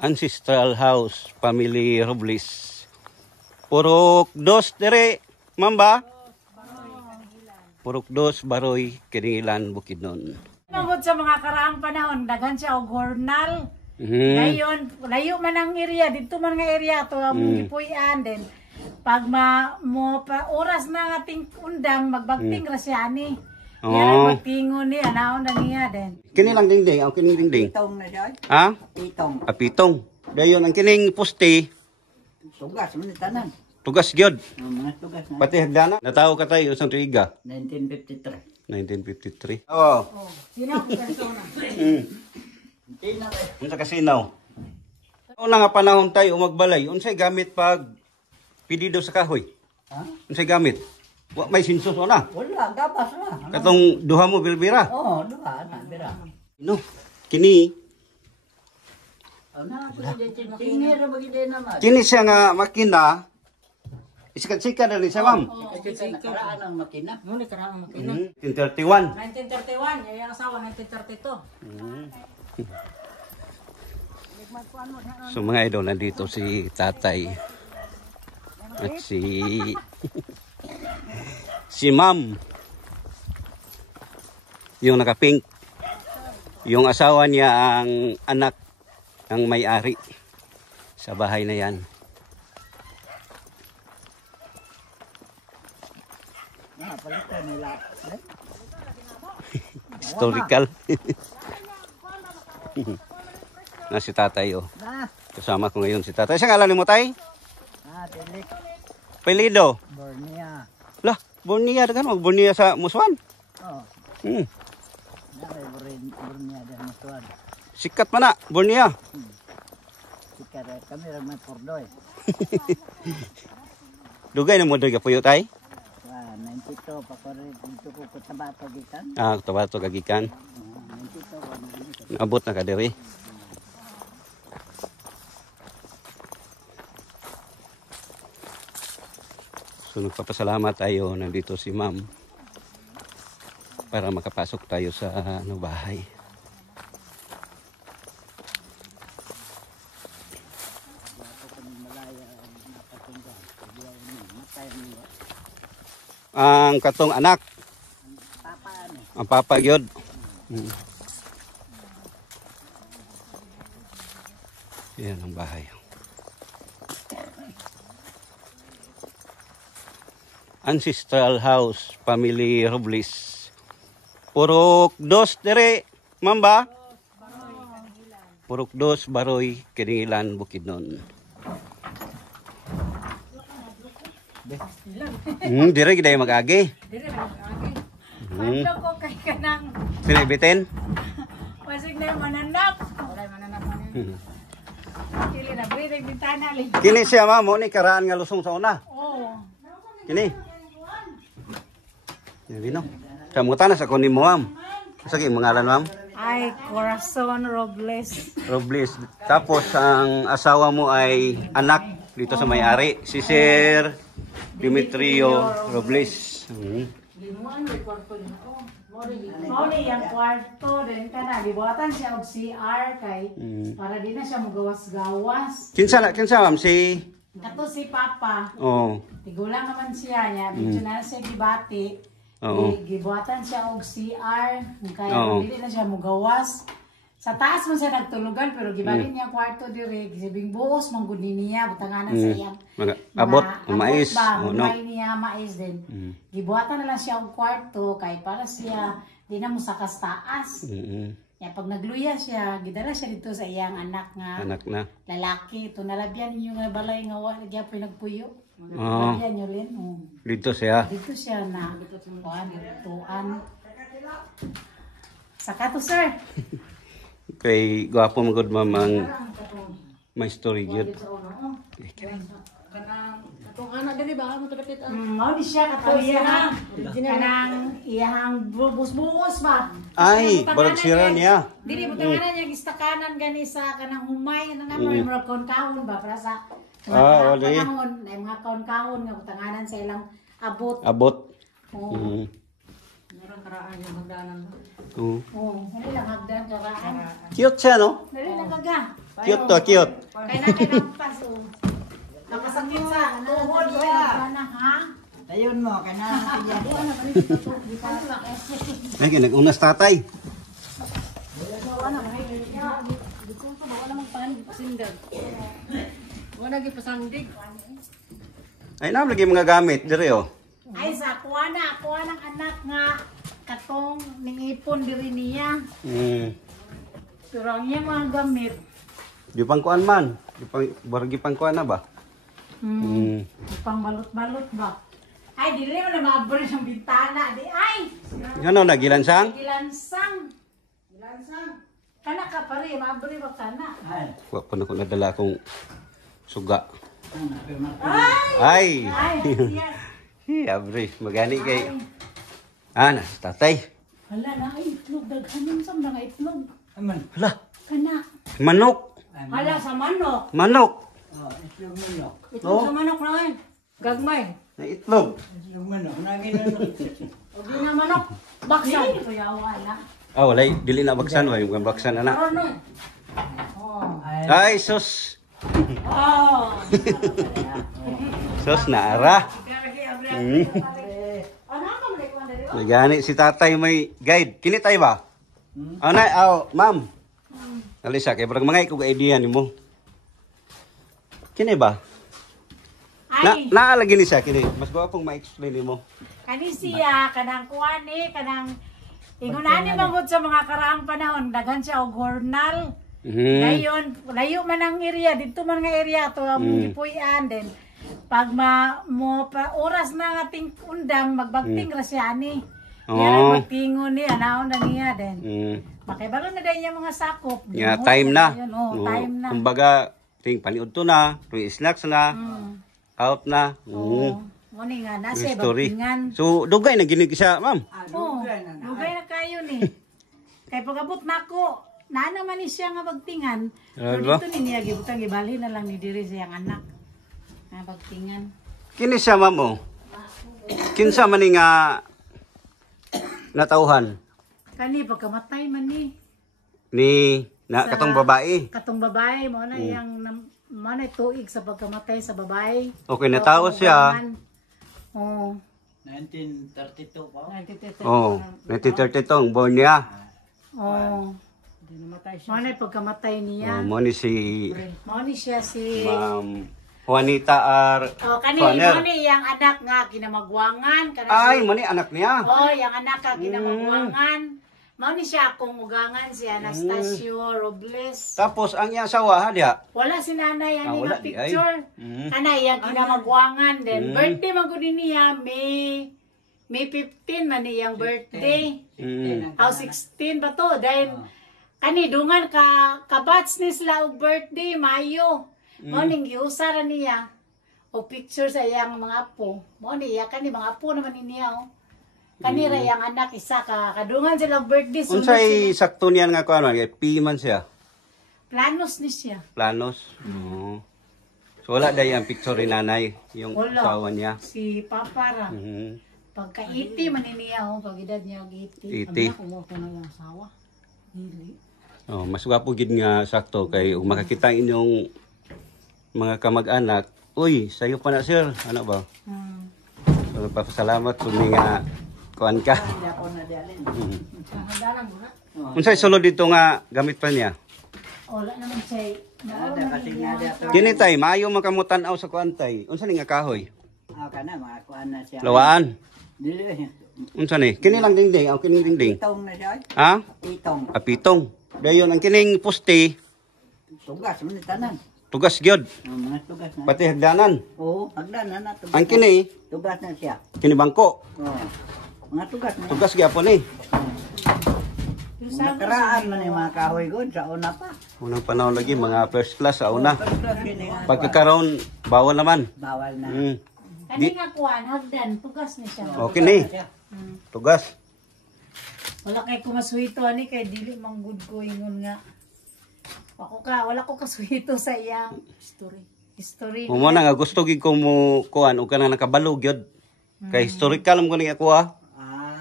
Ancestral House, Family Robles. Purok dos dire, mamba? Purok dos, Baroy, Kiringilan, Bukidnon. Tungkol sa mga karaang panahon, daghan siya og hornal. Ngayon, layo man ang area, dito man nga area to ang gipuy-an din. Pag oras na nga ating undang, magbagting ra siya ni. Yan magtingon ni, anaon na niya din. Kini lang dingding, ang kining dingding. Pitong na dyan. Ha? Pitong. Pitong. Dayon ang kining poste, Tugas, mga tanan. tugas gyud. Mga tugas na. Pati hagdana. Natawo ka tayo usang tuiga. 1953. 1953. Oo. Sino ang persona? Hindi na kayo. Unsa kasinaw? Una nga panahon tayo magbalay, unsay gamit pag pidido sa kahoy? Ha? Unsay gamit? Wa may sinsos na. Wala, gabas na. Katong duha mo bilbira. Oo, duha na, bira. No. Kini Tingin na bagay naman. kini siya nga makina. Isikat-sikat na rin siya, ma'am. Kasi nakaraan ang makina. Muli karaang makina. 1931. 1931, yung asawa 1932. So mga idol, nandito si tatay at si ma'am, yung nakapink, yung asawa niya ang anak ng may-ari sa bahay na yan. Palitan nila. Historical. Na si tatay, oh. Kasama ko ngayon si tatay. Saan ngalan mo, tay? Tilik. Pelido. Bornea. Lah, Bornea kan Bornea sa Muswan. Oo. Nakay Bornea din matuan. Sikat mana Bornea. Sikara kami rin may pordoy. Dugay na mo dugay puyo tay. 92 pa ko rin dito ko kutabato gikan. Kutabato kagikan. 92 Abot na ka diri. So nagpapasalamat tayo, nandito si ma'am para makapasok tayo sa bahay. Ang katong anak, ang papa yun. Yan ang bahay. Ancestral House, Family Robles. Purok dos dire, mamba? Purok dos, Baroy, Kiringilan, Bukidnon. Dire gid mag-agi. Dire mag-agi. Pando ko kay kanang Sinibitin? pasig na mananap. Wala mananap man. Dili na break bintana li. Kini siya ma'am, mo ni karaan nga lusong sa una. Oo. Kini. Yan no. Sa mga tanas ako ni mo ma'am. Sa kay ngalan ma'am? Ay, Corazon Robles. Robles. Tapos ang asawa mo ay anak dito sa may-ari, si Sir Demetrio Robles. Mao ni yang kwarto din kana libuatan siya og CR kay para di na siya mogawas-gawas. Kinsa ma'am si Kato si Papa. Oh. Tigulang naman siya niya, medyo na siya gibati. Gibuatan siya og CR kaya dili na siya mogawas. Sa taas man siya nagtulugan pero gibalin niya kwarto dire, gisabing buos manggud niya butanganan sa iyang abot mais no niya mais din. Gibuatan na lang siya og kwarto kay para siya di na mo sakas taas. Ya pag nagluya siya, gidala siya dito sa iyang anak nga lalaki. Ito nalabyan ninyo nga balay nga wala gyapon nagpuyo. Nalabyan niyo rin. Dito siya. Dito siya na tuan. Saka to sir. Kay gwapo magod ma'am ang may story gyud. Kanang anak diri ba mo to dapit mao di siya kato iyang kanang iyang bus-bus ba. Ay, barag sira niya. Dili butanganan niya gistakanan gani sa kanang humay nang amon mo kahon ba para sa wala kahon ay mga kahon nga butanganan sa ilang abot. Abot. Meron karaan yung hagdanan. Oo. Dali lang hagdan karaan. Cute siya no? Dali lang kaga. Cute to, cute. Kaya na kinampas o. Nakasakit sa tuhod ko na ha? Ayun mo, kailangan kaya. Ay, nag-unas tatay. Ay, lagi mga gamit, dire oh. Ay, sa kuha ng anak nga katong ningipon diri niya. Pero ang iyang mga gamit. Di pang kuan man. Baragi pang kuan na ba? Pang balot-balot ba? Ay, dili mo na maabot ng bintana. Di, ay! Ano, nagilansang? Gilansang. Kana ka pare, maabot ba kana? Wa pa na ko nadala akong suga. Ay! Ay! Ay, yes. Abre, magani kay... Ana, tatay. Hala na, ay itlog. Daghanon sa mga itlog. Aman. Hala, Kana. manok. Hala, sa manok. Manok. Itlog manok. Itlog sa manok na yun. Gagmay. Na itlog. Itlog manok. Naginanok. Huwag na manok. Baksan. Hindi ko yawa na. Ah, walay, dili na baksan. Way, mga baksan na na. Ano? Oh. Ay, sus. Oh. Sus, naara. Ano ka mo na dari? Nagani si tatay may guide. Kini tayo ba? Anay, ma'am. Alisa, kay barang mga ikog idea ni mo. Kini ba? Ay, Naalagi ni siya, kini. Mas pong ma-explain ni mo. kani siya, kanang kuwani, kanang ingunani mangod sa mga karaang panahon, daghan siya og hornal. Ngayon, layo man ang area, dito man nga area to ang gipuy-an din. Pag oras na nga ating undang, magbagting ra siya ani. Yan magtingon ni, anaon na niya din. Makibalo na din yung mga sakop. Yeah, time na. Yun, time na. Kumbaga, ting paniud to na, tuwi snacks na, out na. Muni nga, nasa Story. bagtingan. So, dugay na ginig siya, ma'am. Oo, lugay na kayo ni. Kaya pag-abot na ako, naman ni siya nga bagtingan. Ano Pero dito ni niya, gibutang ibalhin na lang ni diri siyang anak. Nga bagtingan. Kini siya, ma'am, oh. Kinsa man ni nga natauhan Kani, pagkamatay man ni. ni katong babae. Katong babae, mo na iyang, mo na tuig sa pagkamatay sa babae. Okay, natao siya. Oo. 1932 pa. 1932. Oh, 1932 ang born niya. Oo. Mo na pagkamatay niya. Mo ni si Mo ni siya si... Ma'am Juanita R. kani, mo ni iyang anak nga, kinamagwangan. Ay, mo ni anak niya. Yang anak ka, kinamagwangan. Mao ni siya akong ugangan si Anastasio Robles. Tapos ang iyang asawa ha diha. Wala si nanay ani wala nga di ay. picture. Kana iyang kinamagwangan din. Birthday man gud niya May 15 man iyang birthday. How 16 ba to? Dahil kani dungan ka-batch ni sila og birthday Mayo. Mao ning giusara niya o picture sa iyang mga apo. Mao niya kani mga apo naman niya oh. Kanira yang anak isa kadungan sila birthday sunod Unsay sakto niyan nga kuan kay P man siya. planos ni siya. Planos. So wala day ang picture ni nanay yung Wala. asawa niya. Si Papa ra. Pagka 80 man niya pag edad niya 80. 80. Kuha ko na yung asawa. Dili. Oh, mas gwapo gid nga sakto kay ug makakita inyong mga kamag-anak. Uy, sayo pa na sir. Ano ba? So, nagpapasalamat kung nga kuan ka. Ako na dialin. Handalan mo na. Unsay sulod dito nga gamit pa niya? Wala naman siya. Ada kasi nga diato. Kini tay, maayo makamutan-aw sa kuan tay. Unsa ni nga kahoy? Kana mga kuan na siya. Lawaan. Dili. Unsa ni? Kini lang dingding, aw kining dingding. Itong na siya. Ha? Itong. Apitong. Dayon ang kining poste, Tugas mo ni tanan. tugas gyud, Mga tugas na. pati hagdanan. Oo, hagdan na tugas. Ang kini, Tugas na siya. kini bangko. Oo. Mga tugas na. Tugas gyapon ni. Nakaraan man yung mga kahoy ko sa una pa. Unang panahon lagi mga first class sa una. First class yun nga. Pagkakaroon bawal naman. Bawal na. Kani nga kuan hagdan tugas ni siya. Okay ni. Tugas. Wala kay kumaswito ani kay dili man good ko ingon nga. Wala ko kaswito sa iya history. Mo na nga gusto gid ko mo kuan ug kana nakabalo gyud. Kay historical mo ni ako ha.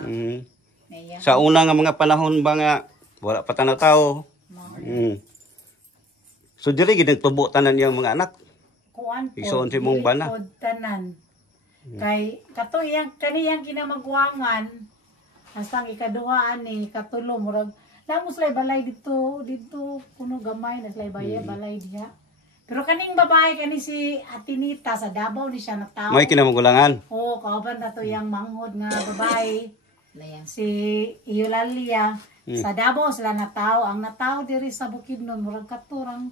Naiya. Sa una nga mga panahon ba nga wala pa tanaw tao. So diri gid nagtubo tanan yang mga anak. Kuan po. Igsoon si mong bana. Pod tanan. Kay kato iyang kaniyang kinamagwangan hastang ikaduha ani katulo murag namos lay balay dito kuno gamay na lay balay diha. Pero kaning babae kani si Atinita sa Davao ni siya natawo. May kinamagulangan. Oo, kauban na to yung manghod nga babae. Si Eulalia. Sa Davao sila natawo. Ang natawo diri sa Bukidnon, murag katurang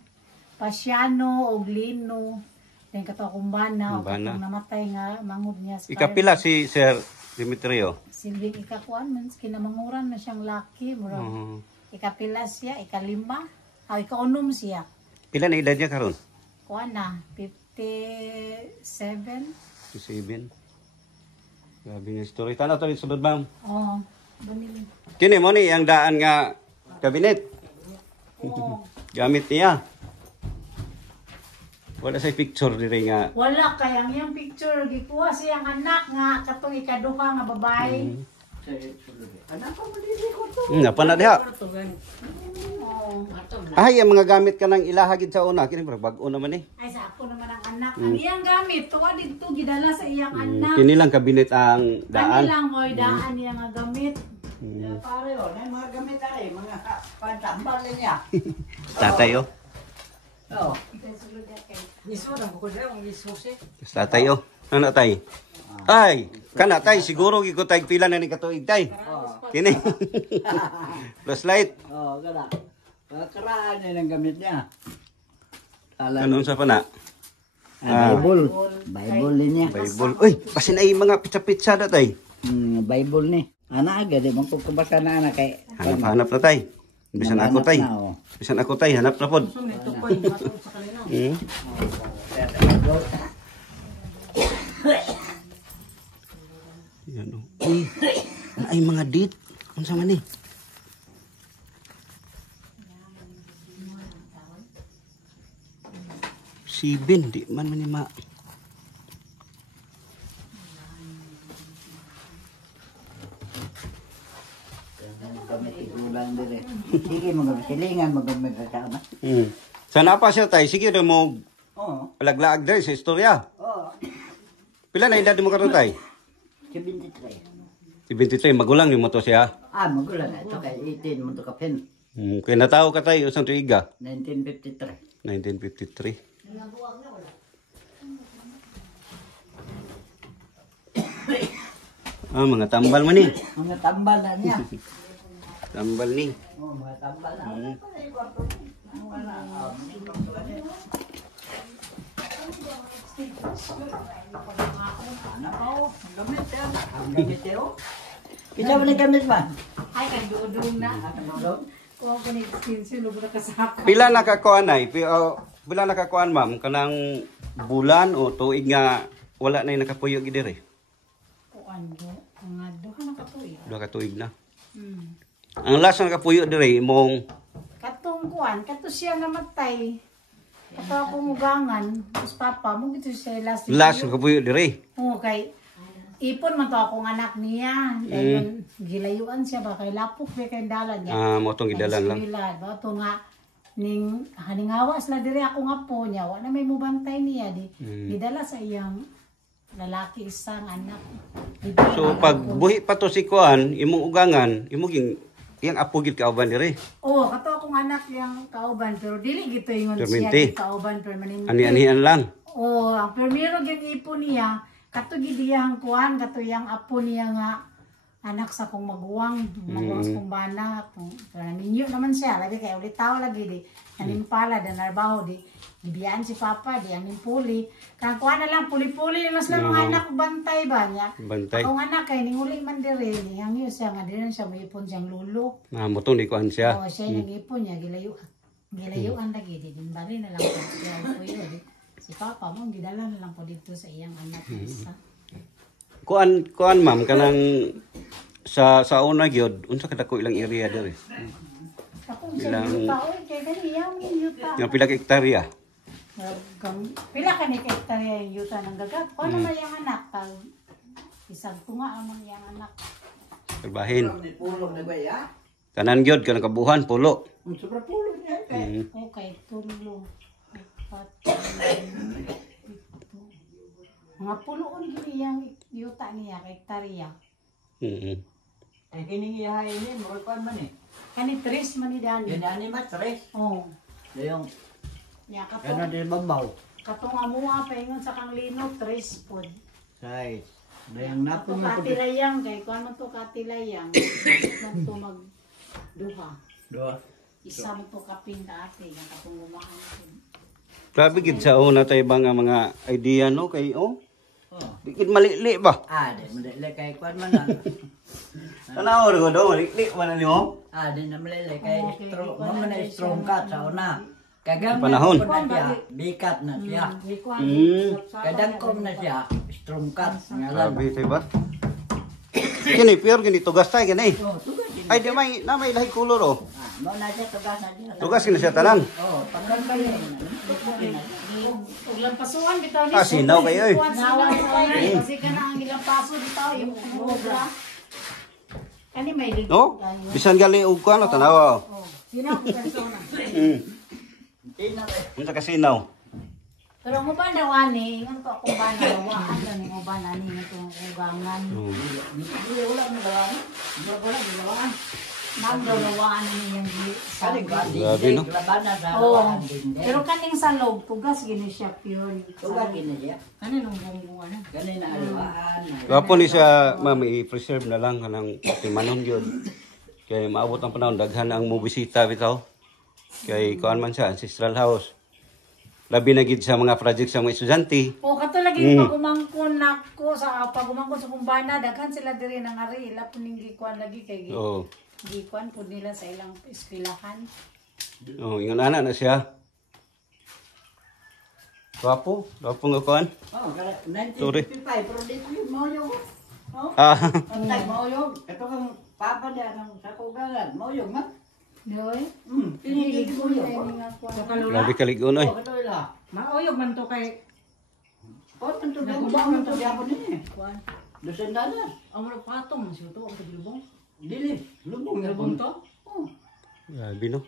Pasiano o Lino. Then kato kumbana o katong namatay nga manghod niya. Ikapila si Sir Demetrio. Silbing ikakuan, means kinamanguran na siyang laki. Murag ikapila siya, ikalima. Ikaunom siya. Pila na edad niya karon? Kuan na, 57. 57. Grabe nga story. Tanaw to sunod ma'am. Oo. Banili. Kini mo ni ang daan nga kabinet. Oo. Gamit niya. Wala say picture diri nga. Wala kayang yung picture gikuha siyang anak nga katong ikaduha nga babae. Anak ko malili ko to. Napa na diha. Oo. Ay, ang mga gamit ka nang ilahagid sa una. Kini bag-o naman eh. Ay sa ako naman ang anak. Ang iyang gamit tuwa dito gidala sa iyang anak. Kini lang kabinet ang Ani daan. lang mo daan niya nga gamit. Pare oh, na mga gamit ay mga pantambal niya. Tatay oh. Oh. Isuran ko dira ang isusi. Tatay oh. Ano tay? Ay, kana tay siguro gid ko tay pila na ni katuig tay. Kini. Flashlight. Oh, kada. Karaan na ng gamit niya. Ano sa pana? Bible. Bible din niya. Bible. Uy, kasi na mga pizza-pizza da tay. Bible ni. Ana agad di man kubasa na ana kay Hanap na tay. Bisan ako tay. Bisan ako tay, hanap na pod. Yan oh. Uy, ay mga date. Unsa man ni? Sibin, di man man ni ma. Ulan dire. Sige magsilingan magamit ka na. Sana pa siya tay, sige na mo Oo. laglaag dahil sa istorya. Oo. Pila na edad mo karon tay? 73. Si 23, magulang ni mo to siya. Magulang na ito kay 18 mo to kapin. Kaya natao ka tayo, usang tuiga? 1953. 1953. Mga tambal man ni. Mga tambal na niya. Tambal ni. Mga tambal na. Kita mo na gamit ba? Ay kagudong na. Kuha ko ni extension lugo na kasaka. Pila nakakuan ay? Pila nakakuan ma'am? Kanang bulan o tuig nga wala na yung nakapuyo gidiri? Kuan do. Ang duha na katuig. Duha ka tuig na. Ang last na nakapuyo diri mong Katong kuan, kato siya namatay. Kato ako mugangan, tapos papa mo gito siya last nakapuyo diri. Oo, kay ipon man to akong anak niya. Dahil gilayuan siya ba kay lapok ba kay dalan niya. Mo tong gidalan lang. Ba to nga ning haningawa sila diri ako nga po niya. Wala may mubantay niya di. Gidala sa iyang lalaki isang anak. So pag buhi pa to si kuan, imong ugangan, imong iyang apo gid kauban diri. Oo, kato akong anak yang kauban pero dili gito ingon siya Perminti. di kauban permanente. Ani-anihan lang. Oo, ang primero yung ipon niya, kato gidiyang kuan, kato yang apo niya nga anak sa kong maguwang sa kong bana. Ninyo naman siya, labi kay ulit tao lagi di. Nanimpala, danarbaho di. Ibiyaan si Papa, di ang nimpuli. Kang kuha na lang, puli-puli na mas lang mga anak bantay ba niya. Bantay. Akong anak kay ninguli man dire, niyang yun siya nga dire siya may ipon siyang lulo. Mo tong di kuan siya. Oo, siya yung ipon niya, gilayuan lagi di. Dinbali na lang po siya. Kuyo, di. Si Papa mo, gidala na lang po dito sa iyang anak isa. Kuan ma'am kanang sa una gyud unsa kadako ilang area diri? Akong sa yuta, oy, kaya gani, yung yuta. Nga pila ka hektarya? Pila ka ni hektarya yung yuta ng gagat? O naman yung anak? Isang tunga amang yung anak. Trabahin. Pulong na ba ya? Kanan gyud kanang kabuhan pulo. Ang sobra pulo niya kay. Okay, tulo. Apat, mga puloon gini yung yuta niya kay hektarya. Ay kining iyahay ni mo kuan man eh. Kani tres man ni dani. Ganyan ni matres. Oh. Yung Nya kana din babaw. katong amuha paingon sa kang lino tres pod. Say. Dayang Ato napon mo pud. katilayang kay kuan man to katilayang. Man to mag duha. Do. Isa man to kapin ate yang katong gumaan pod. Grabe gid sa una tay mga idea no kay Oh. dikit malili ba? Di madali kay kuan man na. Tanaw ko do malili man nimo. Di na malili kay strong. Mo man na strong cut sa una. Kagang Panahon. na siya, bikat na siya. Kadangkom na siya, strong cut. Grabe tay ba? Kini pure gini tugas tay gani. Oh, tugas din. Ay di may na may lahi kulor oh. Mo na siya tugas na siya. Tugas kini siya tanan. Pagkan kayo. Ulang pasuan bitaw ni. Sinaw kayo eh. Nawa kayo kasi kana ang ilang paso bitaw yung obra. Kani may lig. No? Bisan gali og kuan no tanaw. Oh, sinaw ko persona. Unsa ka sinaw? Pero mo ba dawani, ngan ko akong bana dawaan lang mo ba nani itong ugangan. Hindi wala na daw. Wala dawaan. Nang dawaan ni yung Kali ba? Grabe, no? Labana sa Oh. Pero kaning sa loob tugas gini siya pure. tugas din siya. Kani nung bungbuan na. Ganun na alwaan. Gapo ni siya ma'am i-preserve na lang kanang timanon yun. Kay maabot ang panahon daghan ang mobisita bitaw. Kay kuan man siya ancestral house. Labi na gid sa mga project sa mga estudyante. O kato lagi pagumangkon nako sa pagumangkon sa kumbana daghan sila diri nang ari ila puning gikuan lagi kay Oo. gikuan pud nila sa ilang eskwelahan. Oh, ingon ana na siya. Gapo nga kuan. Oh, kala Sorry. 1955 pero dito yung moyo. Oh. Ah, Antay moyo. Ito kang papa diyan ng sa kugangan. Moyo man. Doy. Pinigil ko Kuya yun. ini nga kuan. grabe kaligon oy. Oh, ito ila. Maoyog man to kay Oh, tanto man to diapon ni. kuan. Dosen dalas. Amo na patong siya to ang paglubong. Dili, lubong na Lubong to. to? Oh. Grabe no.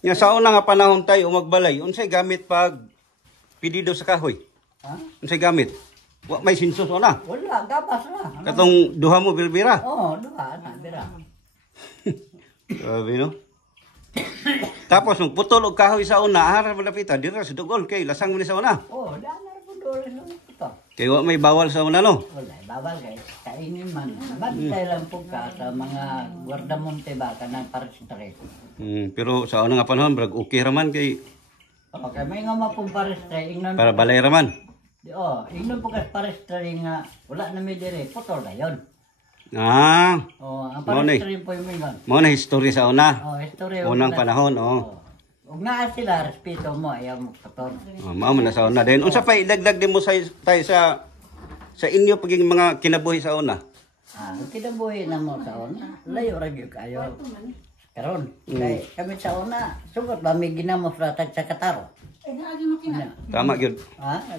Nga sa una nga panahon tayo magbalay, unsay gamit pag pidido sa kahoy? Ha? Unsay gamit? Wa may sinsos na. Wala, gabas na. Katong duha mo bilbira. Oh, duha na bira. Grabe no. Tapos nung putol og kahoy sa una, harap malapita dira sa dugol kay lasang man ni sa una. Oh, dana po dole no ito. Kay wa may bawal sa una no. Wala, bawal guys. Kainin man. Bantay lang po ka sa mga guardamonte ba kanang parestre. Pero sa una nga panahon brag okay raman kay Okay, may nga mapong parestre ingnon. para balay raman. Ingnon po ka parestre nga wala na may dire putol na yon. Ah, Oh, ang Mo na eh. parestre po yung mingon. mao na history sa una. Oh, history. Unang panahon, oh. Ug naa sila respeto mo ayaw mo putol. Mao man na sa una. Then unsa pa idagdag din mo sa tayo sa inyo paging mga kinabuhi sa una? Ang kinabuhi na mo sa una, layo ra gyud kayo. Karon, kay kami sa una, sugot ba may ginamos ra tag sa kataro. Ay naagi makina. Tama gyud.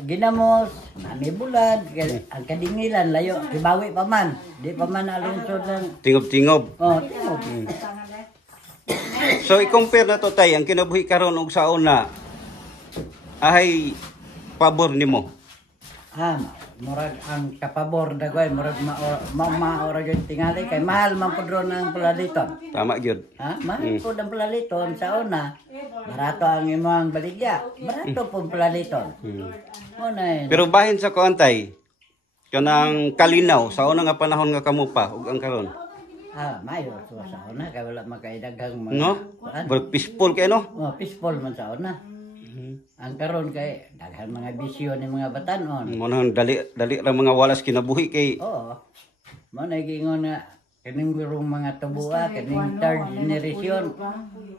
Ginamos, nami bulad, ang kadingilan layo, ibawi pa man. Di pa man alunsod ng Tingob-tingob. tingog. So i-compare na to tay ang kinabuhi karon og sa una. Ay pabor nimo. Murag ang kapabor dagway, murag maora yung tingali kay mahal man pud ron ang palaliton. Tama gyud. Mahal pud ang palaliton sa una. Barato ang imong baligya. Barato pud palaliton. Mo na yun. Pero bahin sa kuantay kanang kalinaw sa una nga panahon nga kamo pa ug ang karon. Mayo sa una kay wala makaidaghang mga No? But peaceful kay no? peaceful man sa una. Ang karon kay daghan mga bisyo ni mga batanon. Mo nang dali ra mga walas kinabuhi kay Oo. Mo na giingon nga kaning gurong mga tubua, kaning third generation.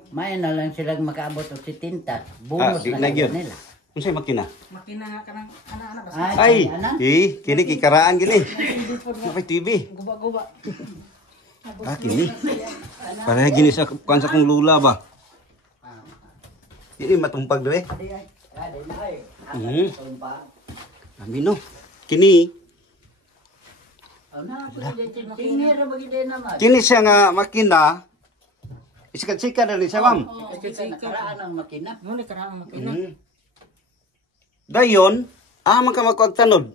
May na lang silang makaabot og 70. Bunot di na na gyud. nila. Unsay makina? Makina nga kanang ana-ana basta. Ay, ana. kini kikaraan gini. May TV. Guba-guba. Kini. Para gini sa kansa kong lula ba. Ini matumpag dire. Ami no. Kini Ana, tingir ba gid naman. kini siya nga makina Isikat-sikat na rin siya, ma'am. Kasi nakaraan ang makina. Muna karang makina. Dayon, man ka magkagtanod.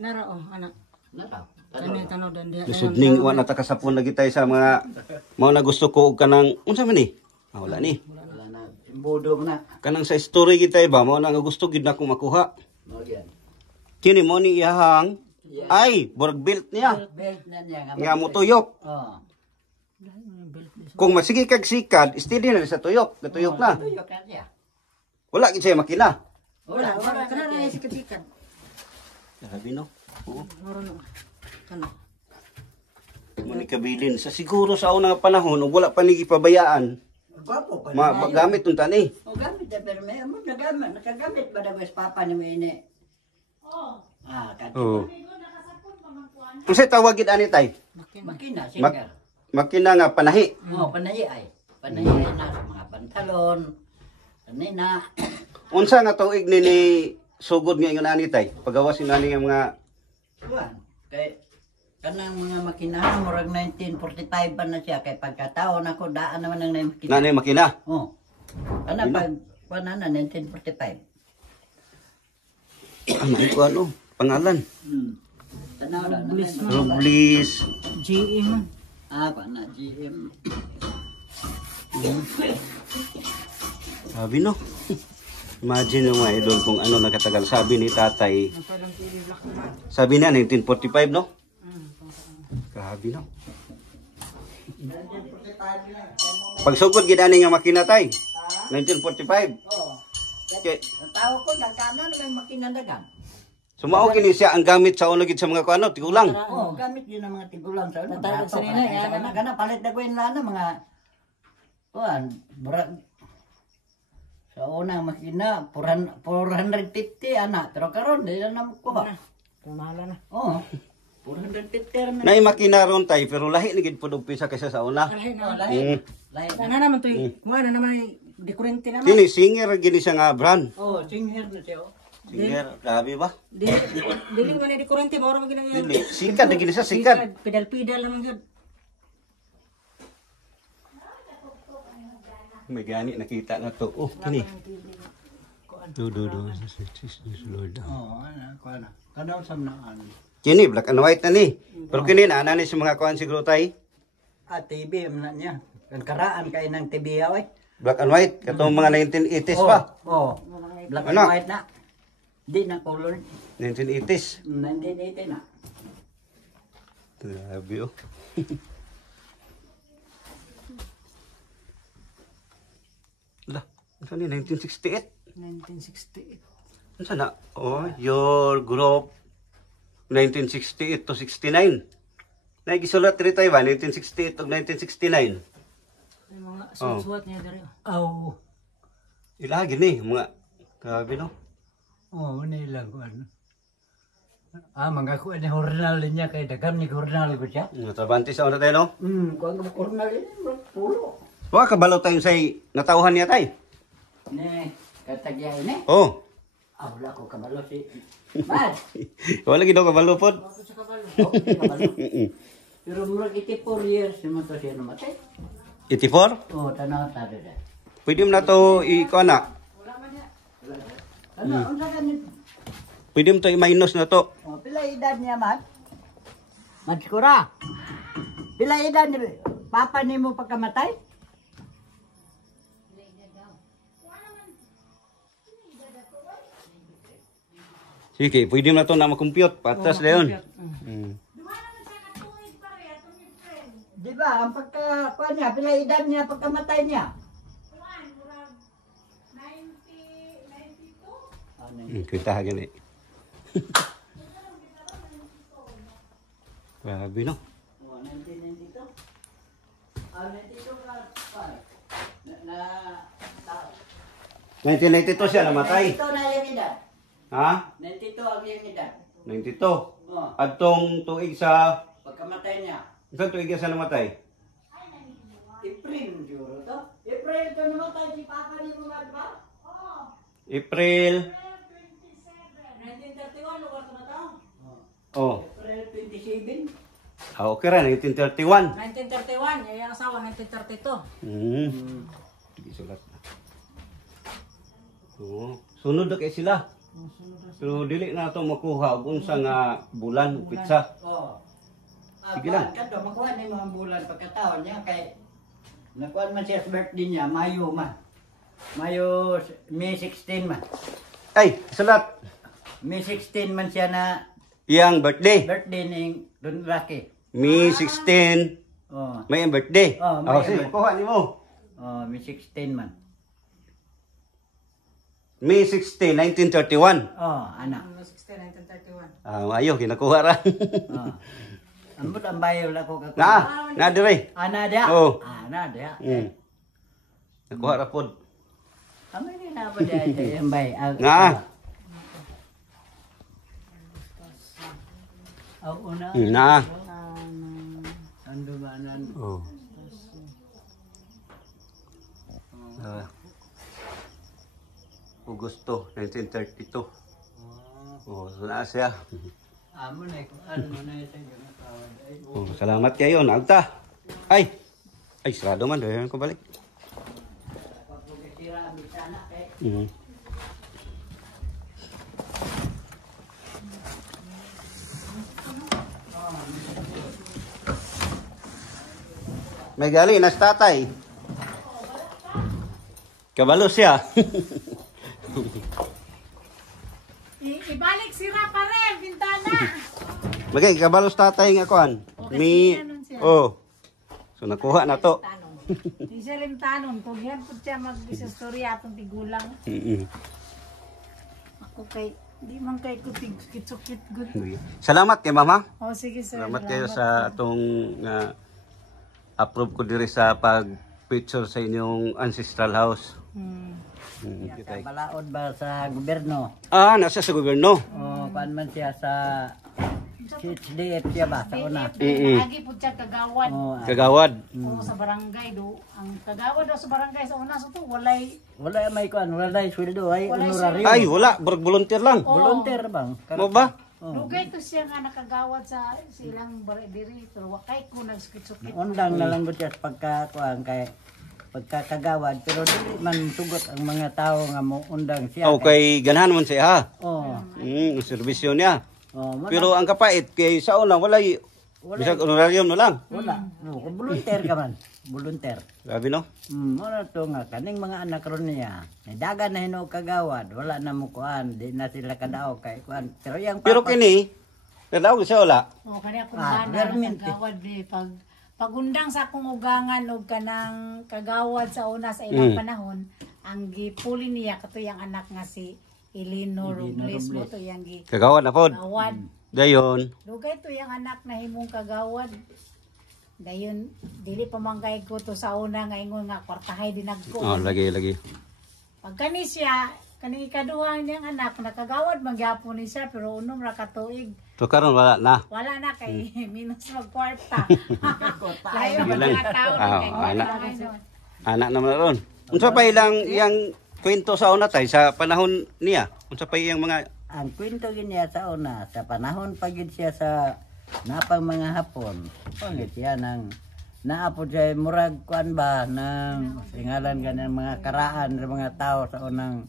Nara anak. Naraw. Kani tanod dan diha. Lisod wa na takasapon lagi tayo sa mga mao na gusto ko og kanang unsa man ni? Wala ni. Wala na. Imbudo mo na. Kanang sa story kita ba mao na nga gusto gid na ko makuha. Mo yan. Kini mo ni iyahang ay burag built niya. Belt na niya. Nga mo tuyok. Oh. Kung masige kag sikad, steady na sa tuyok, gatuyok na. Tuyok na niya. Wala gid siya makina. Wala kana na sikat-sikat. Sabi no. Oo. Maron kana. Mo ni kabilin sa siguro sa unang panahon ug wala pa ni gipabayaan. Gwapo pa. Magamit tun tani. O gamit na pero may mo nagamit. Nakagamit ba daw sa papa ni mo ini? Oh, Kan. Oo. amigo nakasapon pa man kuan. Unsay tawag gid ani tay? Makina, singer. Makina nga panahi. Panayi ay. Panayi ay na sa mga pantalon. Kanina. Unsa nga tuig ni sugod nga ingon ani tay? Pagawas ni nga mga Kuan. Kay kanang mga makinahan murag 1945 pa na siya kay pagkataon ako daan naman ang makina. nanay makina. Oh. Ana pag kuan na 1945. Ano ko ano? Pangalan? Tanaw na naman. Robles. GE man. Pa na GM. Sabi no. Imagine yung mga idol kung ano nakatagal. Sabi ni tatay. Parang TV black na. Sabi niya 1945 no? Grabe no. Pagsugod gid ani nga makina tay. 1945. Oh. Okay. Ang tao ko nagkano may makina dagan. Sumao kini siya ang gamit sa uno gid sa mga kuano, tigulang. Oh, gamit yun ang mga tigulang sa una. Natawag sa nila, yan. Gana palit na gawin lana mga kuan, sa una makina 450 ana, pero karon di na makuha. Pamahala na. Oh. 450 na. Nay makina ron tay pero lahi ni gid pud og pisa kaysa sa una. Alay Oh, na. lahi. Lahi. Ana naman to. Kuha na naman di kurente naman. Kini singer gini siya nga brand. Oh, singher na siya. Oh. Singer, grabe ba? Dili man di kurente mao ra ginang Dili, sikat na gini siya, sikat. Pedal-pedal naman gyud. May gani nakita na to. Oh, kini. Do. Lord. Oh, ana kuan. Kadaw sa naan. Kini black and white na ni. Pero kini na ni sa mga kuan siguro tay. TV man niya. Kan karaan kay nang TV ay. Black and white katong mga 1980s pa. Oh. Black and Ano? white na. Di na color. 1980s. 1980 na. Grabe oh. Lah, ano ni 1968? 1968. Ano na? Oh, your group 1968 to 69. Nagisulat rin tayo ba? 1968 to 1969. May mga suot-suot niya diri. Oh. Ilagi ni, mga grabe no? Oh, nila ko ano. Mga ko ni hornal niya kay daghan ni hornal ko siya. Mga trabante sa una tayo no? Ko ang hornal niya pulo. Wala kabalo tayo sa natauhan niya tayo. Ne, katagya ini. Oh, Wala ko kabalo si. Bad. wala ginaw kabalo po. Kabalo. Pero murag 84 years mo to siya namatay. 84? Oh, tanaw ta dada. Pwede mo na to ikaw na. Ano, unsa ganit? Pwede mo to i-minus na to. Oh, pila edad niya, Mat? Matskura. Pila edad ni papa nimo pagkamatay? Sige, pwede mo na to na makompute. Patas na yun. Di ba, ang pagka niya, pila edad niya pagkamatay niya? Kita gani. Grabe no? Oh, 1992. 92 ka. Na 1992 siya namatay. 92 na yung edad. Ha? 92 ang yung edad. 92. Oh, Adtong tuig sa... pagkamatay niya. Isang tuig sa namatay? April siguro to. April to namatay si papa ni mo ba? April. 1931 lugar to na tao. Oh. April 27. Okay ra 1931. 1931, yung asawa 1932. Sige, sulat na. Sunod na kay sila. Pero dili na ito makuha og unsa nga bulan o pitsa. Oo. Sige lang. Kadto makuha ni mga bulan pagkataon niya kay nakuha man siya sa birthday niya, Mayo man. Mayo, May 16 man. Ay, sulat. May 16 man siya na Iyang birthday. birthday ni Don Rocky. May 16. Oh. May ang birthday. May Sige, ang- kuha nimo. Oh, May 16 man. May 16, 1931. Oh, anak. 1931. Ayo, kinakuha ra. Oh. Ambot ang bayo la ko kako. Na dire. Ana dia. Oh. Ana dia. Nakuha ra pod. Amay ni na ba dia ang bay. Nga. Una. Na. Ando ba nan? Oh. Augusto 1932. Oh, so na siya. Amo na ko ano na sa iyo na tawad. Ay, Oh, salamat kayo, nagta. Ay. Ay, sarado man doon ko balik. pagkatira ang bisana kay May gali nas tatay. Kabalo siya. Ibalik sira pa rin, bintana. Magay kabalos tatay nga kuan. Mi So nakuha na to. Di siya rin tanon, kung yan po siya mag-isastorya atong tigulang. Ako kay, di man kay kutig-kitsukit good. Salamat kay mama. Oh, sige sir. Salamat kayo sa atong approve ko diri sa pag-picture sa inyong ancestral house. balaod ba sa gobyerno? Nasa sa gobyerno. O kuan man siya sa CHDF siya ba sa una? Lagi po siya kagawad. O Kagawad. O sa barangay do. Ang kagawad daw sa barangay sa una, so to walay wala may kuan, wala sweldo ay honorario. Ay, wala. Volunteer lang. Volunteer bang? Mo ba? Dugay to siya nga nakagawad sa silang diri, pero wakay ko nagskitsukit. Undang na lang gud siya sa pagkakuan kay pagkakagawad pero dili man tugot ang mga tao nga mo undang siya. Okay, ganahan man siya. Oh. Serbisyo niya. Oh, Pero ang kapait kay sa una walay bisag honorarium na lang. wala. No, volunteer ka man. Volunteer. Grabe no? Wala to nga kaning mga anak ron niya. Dagan na hinog kagawad, wala na mo kuan, di na sila kadao kay kuan. Pero yang Pero kini tadaw siya wala. O kani akong Ah, gana government, kagawad di pagundang sa akong ugangan og kanang kagawad sa una sa ilang panahon, ang gipuli niya katuyang anak nga si Elino Robles mo to yang Kagawad na pod. gawad. Dayon. Dugay to yang anak na himong kagawad. Dayon dili pa man kay ko to sa una nga ingon nga kwartahay dinagko. Lagi. Pag kani siya, kani ikaduha niyang anak nakagawad magyapon ni siya pero unom ra ka tuig. So karon wala na. Wala na kay minus magkwarta. Layo Sige ang lang. mga tao kay Anak. kwarta nun. Anak naman ron. Unsa pa ilang iyang kwento sa una tay sa panahon niya? Unsa pa iyang mga ang kwento niya sa una sa panahon pagid siya sa napang mga Hapon. Pangit siya nang naapod siya murag kuan ba ng singalan ganang mga karaan ng mga tao sa unang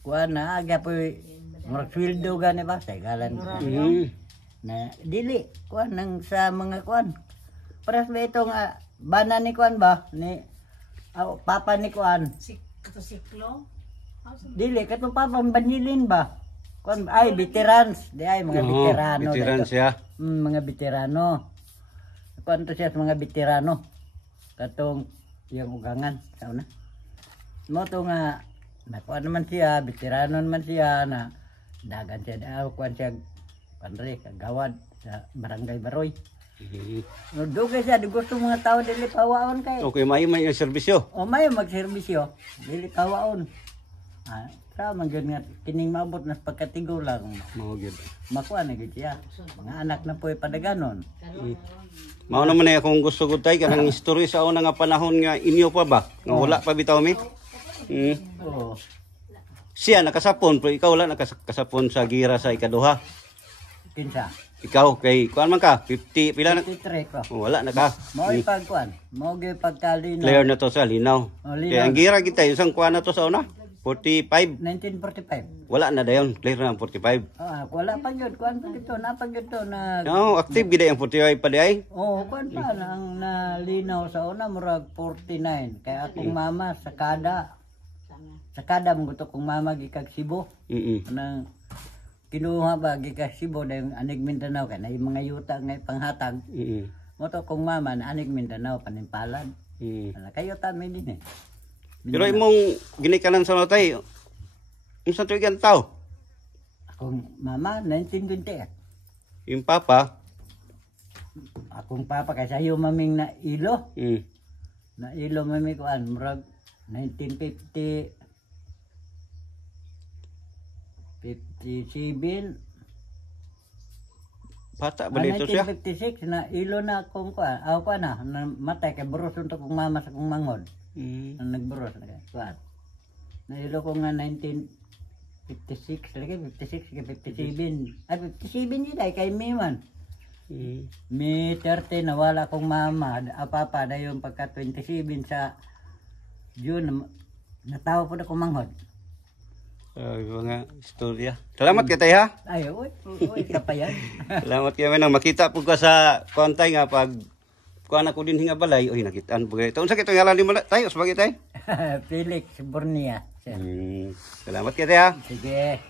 kuan na aga po murag sweldo gani ba sa galan na dili kuan nang sa mga kuan paras ba itong bana ni kuan ba ni papa ni kuan Ito siklo. dili katong papa banilin ba kuan ay veterans di ay mga veterano veteran dito. siya. Mga veterano kuan to siya sa mga veterano katong yung ugangan sa una mo to nga nakuha naman siya veterano naman siya na dagan siya daw kuan siya panre kagawad sa barangay Baroy. No dugay siya gusto mga tao dili pawaon kay Okay, may yung serbisyo. o may magserbisyo dili pawaon. Sa man gyud nga kining maabot na pagkatigo lang Mao gyud. makuha na gyud siya. Mga anak na po'y padaganon. Mao naman ay akong gusto gud tay kanang history sa una nga panahon nga inyo pa ba? Nga wala pa bitaw mi. Oo. Siya nakasapon pero ikaw wala nakasapon sa gira sa ikaduha. Kinsa? Ikaw kay kuan man ka 50 pila na 53 pa. oh, wala na ka. Mo ipagkuan. Mo gyud pagkalino. Clear na to sa linaw. Oh, linaw. Kaya ang gira kita isang kuan na to sa una 45. 1945. Wala na dayon, clear na ang 45. Wala pa gyud kuan pa dito, napag to na. No, active gid ang 45 pa di ay. Oh, kuan pa na ang nalinaw sa una murag 49. Kaya akong mama sa kada mo gusto kong mama gikag Cebu. Nang kinuha ba gikag Cebu dahil anig Mindanao kay na mga yuta nga panghatag. Mo to kong mama na anig Mindanao panimpalad. Kayo ta mi din eh. Pero imong ginikanan sa notay. Unsa to igan taw? Akong mama 1928. Yung papa. Akong papa kay sayo maming na ilo. Mm. Na ilo mami kuan murag 1950 57 Bata ba dito siya? 1956 na ilo na akong kuan. Aw kuan na matay kay buros unta kong mama sa kong mangod. Nagburos na kay kuan. Na ilo ko nga 1956 lagi 56 kay 57. Ay 57 ni dai kay mi man. May 30 nawala kong mama, papa dayon pagka 27 sa June natawo po na kong manghod. Ay, mga istorya. Salamat kay tay ha. Ay, uy, kapayan. Salamat kay man makita po ka sa kontay nga pag kuan ako din hinga balay. Oy nakitaan po gayto. Unsa kito ngalan nimo tayo sabagay tay? Felix Bornia. Salamat kay tay ha. Sige.